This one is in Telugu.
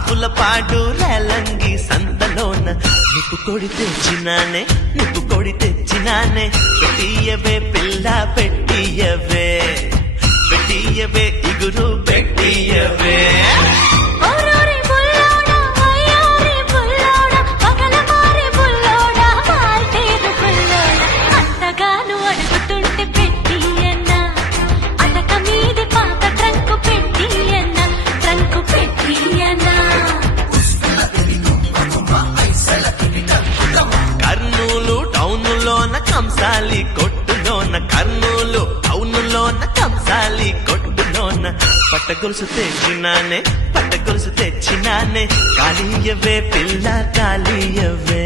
రావుల పాడు రేలంగి సంతలోన నిప్పు కొడి తెచ్చినానే పెట్టియవే పిల్ల పెట్టియవే ఇగురు పెట్టియవే కంసాలి కొట్టులోన కర్నూలు టౌనులోన కంసాలి కొట్టులోన పట్టగొలుసు తెచ్చినానే కాళీయవే పిల్ల కాళీయవే